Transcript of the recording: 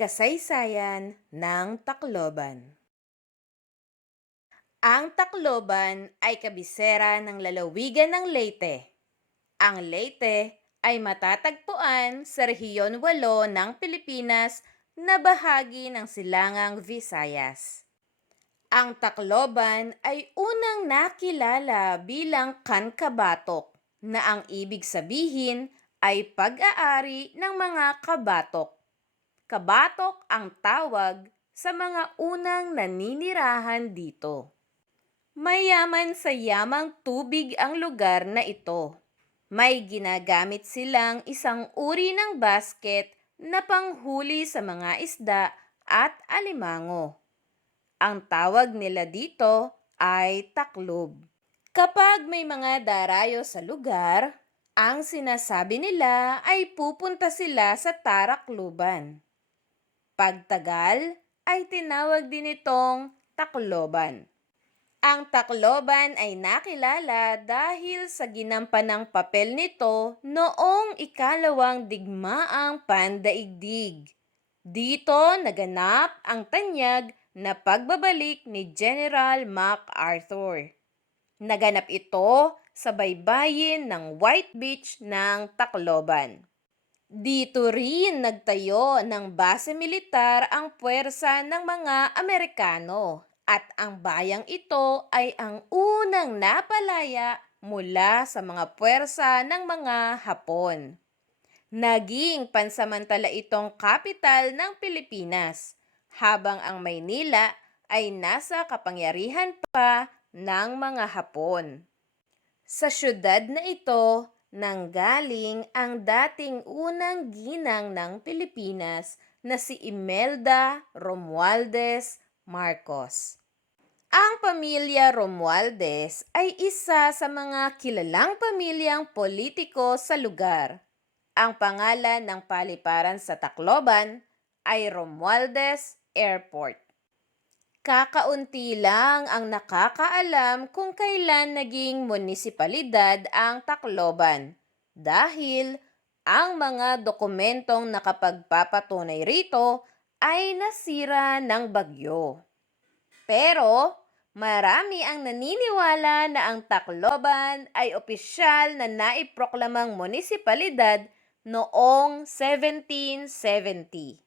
Kasaysayan ng Tacloban. Ang Tacloban ay kabisera ng lalawigan ng Leyte. Ang Leyte ay matatagpuan sa Rehiyon 8 ng Pilipinas na bahagi ng Silangang Visayas. Ang Tacloban ay unang nakilala bilang Kankabatok na ang ibig sabihin ay pag-aari ng mga kabatok. Kabatok ang tawag sa mga unang naninirahan dito. Mayaman sa yamang tubig ang lugar na ito. May ginagamit silang isang uri ng basket na panghuli sa mga isda at alimango. Ang tawag nila dito ay taklob. Kapag may mga darayo sa lugar, ang sinasabi nila ay pupunta sila sa Tarakluban. Pagtagal ay tinawag din itong Tacloban. Ang Tacloban ay nakilala dahil sa ginampanang papel nito noong ikalawang digmaang pandaigdig. Dito naganap ang tanyag na pagbabalik ni General MacArthur. Naganap ito sa baybayin ng White Beach ng Tacloban. Dito rin nagtayo ng base militar ang puwersa ng mga Amerikano at ang bayang ito ay ang unang napalaya mula sa mga puwersa ng mga Hapon. Naging pansamantala itong kapital ng Pilipinas, habang ang Maynila ay nasa kapangyarihan pa ng mga Hapon. Sa syudad na ito, nanggaling ang dating unang ginang ng Pilipinas na si Imelda Romualdez Marcos. Ang pamilya Romualdez ay isa sa mga kilalang pamilyang politiko sa lugar. Ang pangalan ng paliparan sa Tacloban ay Romualdez Airport. Kakaunti lang ang nakakaalam kung kailan naging munisipalidad ang Tacloban dahil ang mga dokumentong nakapagpapatunay rito ay nasira ng bagyo. Pero marami ang naniniwala na ang Tacloban ay opisyal na naiproklamang munisipalidad noong 1770.